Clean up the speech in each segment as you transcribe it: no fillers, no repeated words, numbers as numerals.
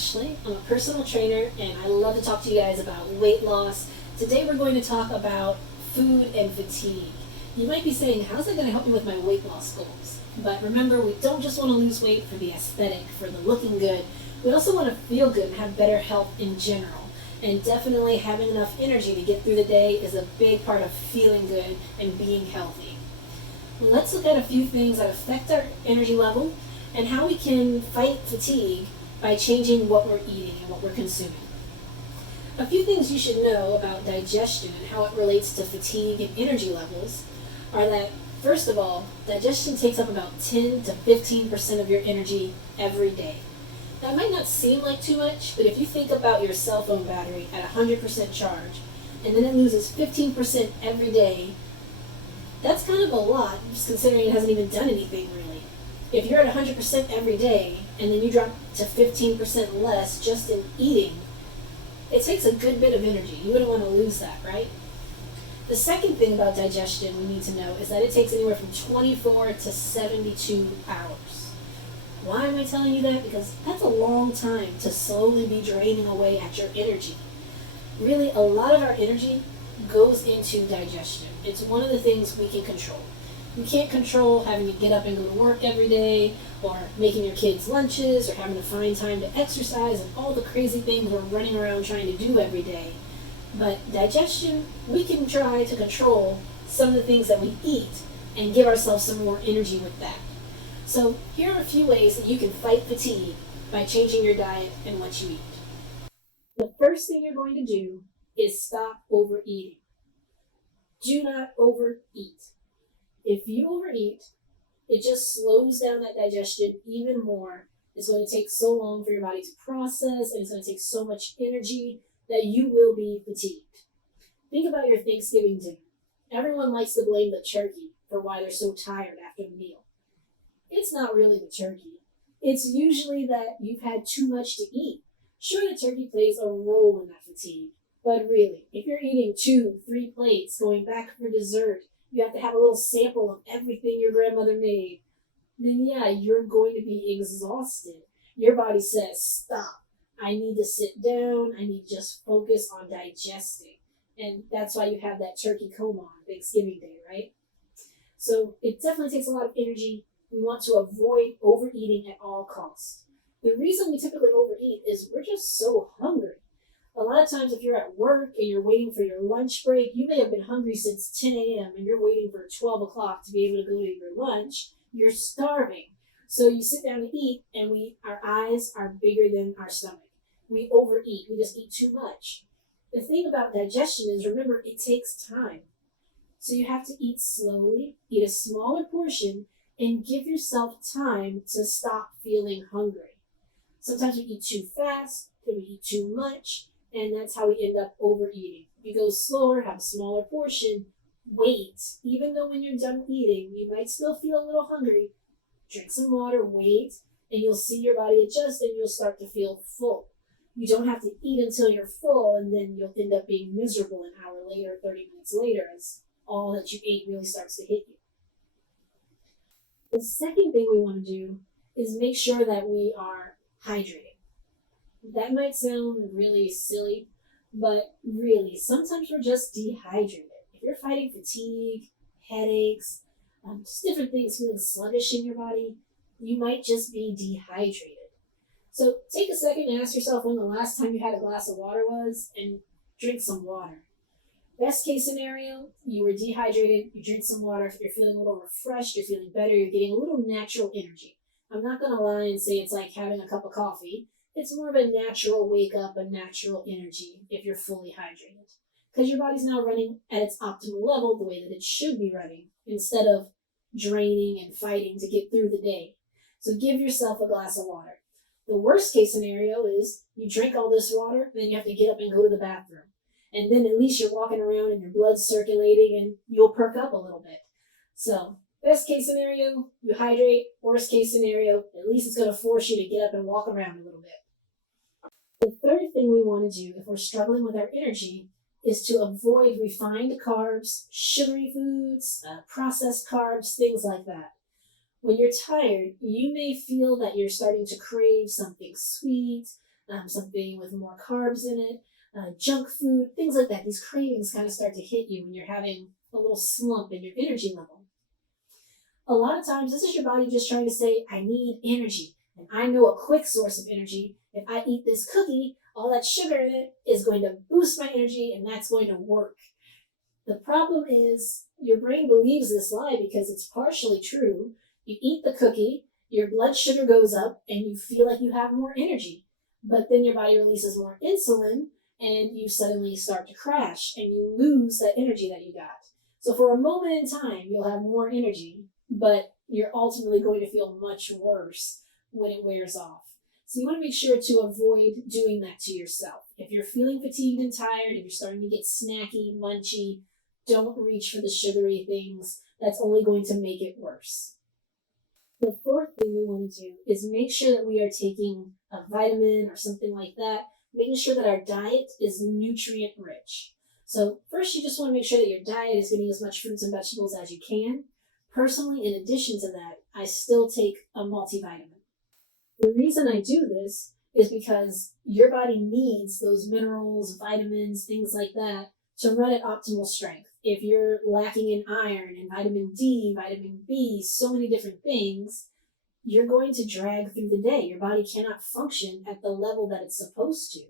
Ashleigh. I'm a personal trainer and I love to talk to you guys about weight loss. Today we're going to talk about food and fatigue. You might be saying, how's that going to help me with my weight loss goals? But remember, we don't just want to lose weight for the aesthetic, for the looking good. We also want to feel good and have better health in general. And definitely having enough energy to get through the day is a big part of feeling good and being healthy. Let's look at a few things that affect our energy level and how we can fight fatigue by changing what we're eating and what we're consuming. A few things you should know about digestion and how it relates to fatigue and energy levels are that, first of all, digestion takes up about 10 to 15% of your energy every day. That might not seem like too much, but if you think about your cell phone battery at 100% charge, and then it loses 15% every day, that's kind of a lot, just considering it hasn't even done anything really. If you're at 100% every day, and then you drop to 15% less just in eating, it takes a good bit of energy. You wouldn't want to lose that, right? The second thing about digestion we need to know is that it takes anywhere from 24 to 72 hours. Why am I telling you that? Because that's a long time to slowly be draining away at your energy. Really, a lot of our energy goes into digestion. It's one of the things we can control. You can't control having to get up and go to work every day, or making your kids lunches, or having to find time to exercise, and all the crazy things we're running around trying to do every day. But digestion, we can try to control some of the things that we eat and give ourselves some more energy with that. So here are a few ways that you can fight fatigue by changing your diet and what you eat. The first thing you're going to do is stop overeating. Do not overeat. If you overeat, it just slows down that digestion even more. It's going to take so long for your body to process, and it's going to take so much energy that you will be fatigued. Think about your Thanksgiving dinner. Everyone likes to blame the turkey for why they're so tired after the meal. It's not really the turkey. It's usually that you've had too much to eat. Sure, the turkey plays a role in that fatigue, but really, if you're eating 2-3 plates, going back for dessert, you have to have a little sample of everything your grandmother made, then yeah, you're going to be exhausted. Your body says, stop. I need to sit down. I need to just focus on digesting. And that's why you have that turkey coma on Thanksgiving Day, right? So it definitely takes a lot of energy. We want to avoid overeating at all costs. The reason we typically overeat is we're just so hungry. A lot of times if you're at work and you're waiting for your lunch break, you may have been hungry since 10 a.m. and you're waiting for 12 o'clock to be able to go to your lunch. You're starving. So you sit down to eat and our eyes are bigger than our stomach. We overeat. We just eat too much. The thing about digestion is, remember, it takes time. So you have to eat slowly, eat a smaller portion, and give yourself time to stop feeling hungry. Sometimes we eat too fast, then we eat too much, and that's how we end up overeating. If you go slower, have a smaller portion, wait. Even though when you're done eating, you might still feel a little hungry. Drink some water, wait, and you'll see your body adjust and you'll start to feel full. You don't have to eat until you're full, and then you'll end up being miserable an hour later, 30 minutes later, as all that you ate really starts to hit you. The second thing we want to do is make sure that we are hydrating. That might sound really silly, but really, sometimes we're just dehydrated. If you're fighting fatigue, headaches, just different things, feeling sluggish in your body, you might just be dehydrated. So take a second and ask yourself when the last time you had a glass of water was, and drink some water. Best case scenario, you were dehydrated, you drink some water, you're feeling a little refreshed, you're feeling better, you're getting a little natural energy. I'm not going to lie and say it's like having a cup of coffee. It's more of a natural wake up, a natural energy if you're fully hydrated. Because your body's now running at its optimal level the way that it should be running, instead of draining and fighting to get through the day. So give yourself a glass of water. The worst case scenario is you drink all this water, then you have to get up and go to the bathroom. And then at least you're walking around and your blood's circulating and you'll perk up a little bit. So best case scenario, you hydrate. Worst case scenario, at least it's going to force you to get up and walk around a little bit. The third thing we want to do if we're struggling with our energy is to avoid refined carbs, sugary foods, processed carbs, things like that. When you're tired, you may feel that you're starting to crave something sweet, something with more carbs in it, junk food, things like that. These cravings kind of start to hit you when you're having a little slump in your energy level. A lot of times, this is your body just trying to say, I need energy. And I know a quick source of energy. If I eat this cookie, all that sugar in it is going to boost my energy, and that's going to work. The problem is your brain believes this lie because it's partially true. You eat the cookie, your blood sugar goes up, and you feel like you have more energy. But then your body releases more insulin, and you suddenly start to crash, and you lose that energy that you got. So for a moment in time, you'll have more energy, but you're ultimately going to feel much worse when it wears off. So you want to make sure to avoid doing that to yourself. If you're feeling fatigued and tired, if you're starting to get snacky, munchy, don't reach for the sugary things. That's only going to make it worse. The fourth thing we want to do is make sure that we are taking a vitamin or something like that, making sure that our diet is nutrient rich. So first, you just want to make sure that your diet is getting as much fruits and vegetables as you can. Personally, in addition to that, I still take a multivitamin. The reason I do this is because your body needs those minerals, vitamins, things like that to run at optimal strength. If you're lacking in iron and vitamin D, vitamin B, so many different things, you're going to drag through the day. Your body cannot function at the level that it's supposed to.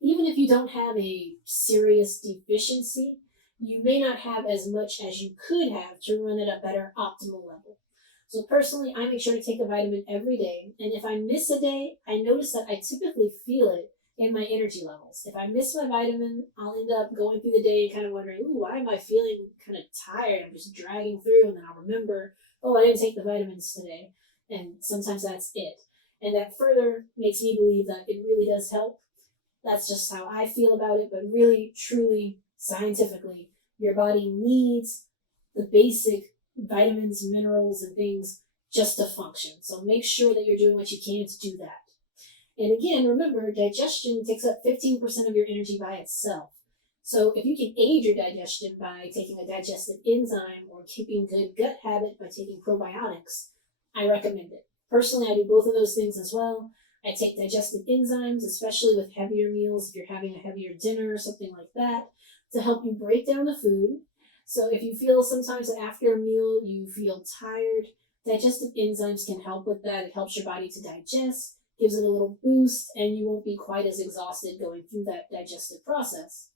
Even if you don't have a serious deficiency, you may not have as much as you could have to run at a better optimal level. So personally, I make sure to take a vitamin every day. And if I miss a day, I notice that I typically feel it in my energy levels. If I miss my vitamin, I'll end up going through the day kind of wondering, ooh, why am I feeling kind of tired? I'm just dragging through, and then I'll remember, oh, I didn't take the vitamins today. And sometimes that's it. And that further makes me believe that it really does help. That's just how I feel about it, but really, truly, scientifically, your body needs the basic vitamins, minerals, and things just to function. So make sure that you're doing what you can to do that. And again, remember, digestion takes up 15% of your energy by itself. So if you can aid your digestion by taking a digestive enzyme or keeping good gut habit by taking probiotics, I recommend it. Personally, I do both of those things as well. I take digestive enzymes, especially with heavier meals, if you're having a heavier dinner or something like that, to help you break down the food. So if you feel sometimes that after a meal you feel tired, digestive enzymes can help with that. It helps your body to digest, gives it a little boost, and you won't be quite as exhausted going through that digestive process.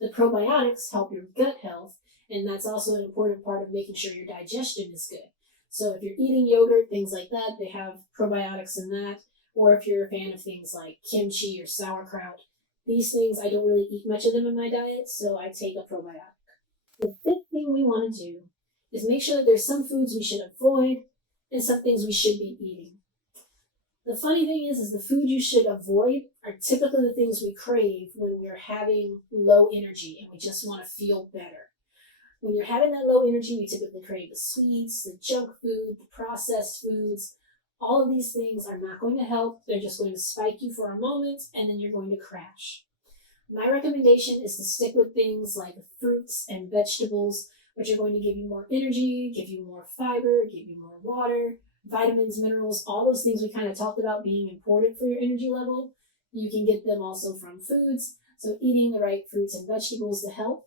The probiotics help your gut health, and that's also an important part of making sure your digestion is good. So if you're eating yogurt, things like that, they have probiotics in that. Or if you're a fan of things like kimchi or sauerkraut, these things, I don't really eat much of them in my diet, so I take a probiotic. The fifth thing we want to do is make sure that there's some foods we should avoid and some things we should be eating. The funny thing is the food you should avoid are typically the things we crave when we're having low energy and we just want to feel better. When you're having that low energy, we typically crave the sweets, the junk food, the processed foods. All of these things are not going to help. They're just going to spike you for a moment, and then you're going to crash. My recommendation is to stick with things like fruits and vegetables, which are going to give you more energy, give you more fiber, give you more water, vitamins, minerals, all those things we kind of talked about being important for your energy level. You can get them also from foods, so eating the right fruits and vegetables to help.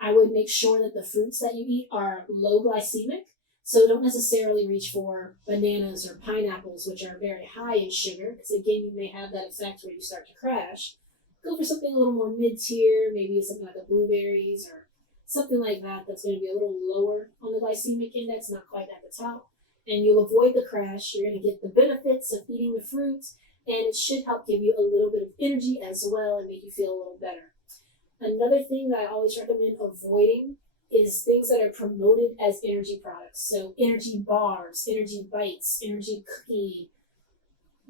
I would make sure that the fruits that you eat are low glycemic, so don't necessarily reach for bananas or pineapples, which are very high in sugar, because again, you may have that effect where you start to crash. Go for something a little more mid-tier, maybe something like the blueberries or something like that that's going to be a little lower on the glycemic index, not quite at the top. And you'll avoid the crash. You're going to get the benefits of eating the fruits, and it should help give you a little bit of energy as well and make you feel a little better. Another thing that I always recommend avoiding is things that are promoted as energy products. So energy bars, energy bites, energy cookie.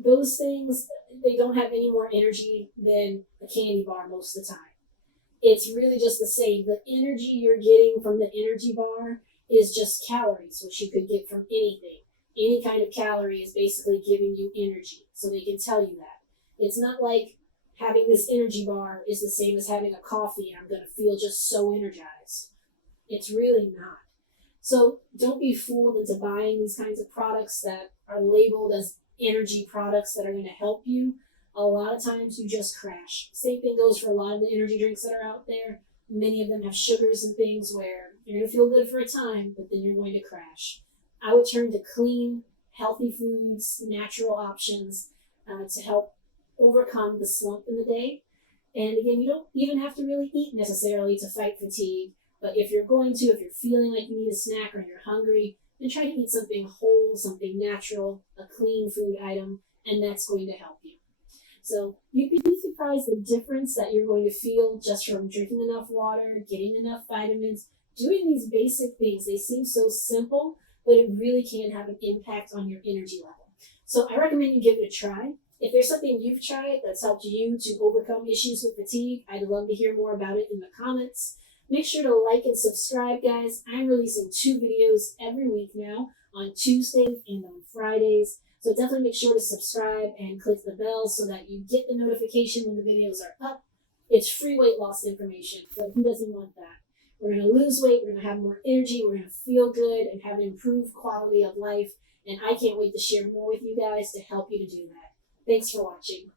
Those things, they don't have any more energy than a candy bar most of the time. It's really just the same. The energy you're getting from the energy bar is just calories, which you could get from anything. Any kind of calorie is basically giving you energy, so they can tell you that. It's not like having this energy bar is the same as having a coffee and I'm going to feel just so energized. It's really not. So don't be fooled into buying these kinds of products that are labeled as energy products that are going to help you. a lot of times you just crash. Same thing goes for a lot of the energy drinks that are out there. Many of them have sugars and things where you're going to feel good for a time, but then you're going to crash. I would turn to clean, healthy foods, natural options to help overcome the slump in the day. And again, you don't even have to really eat necessarily to fight fatigue, but if you're feeling like you need a snack or you're hungry, then try to eat something whole, something natural, a clean food item, and that's going to help you. So you'd be surprised the difference that you're going to feel just from drinking enough water, getting enough vitamins, doing these basic things. They seem so simple, but it really can have an impact on your energy level. So I recommend you give it a try. If there's something you've tried that's helped you to overcome issues with fatigue, I'd love to hear more about it in the comments. Make sure to like and subscribe, guys. I'm releasing 2 videos every week now, on Tuesdays and on Fridays. So definitely make sure to subscribe and click the bell so that you get the notification when the videos are up. It's free weight loss information, so who doesn't want that? We're going to lose weight, we're going to have more energy, we're going to feel good and have an improved quality of life. And I can't wait to share more with you guys to help you to do that. Thanks for watching.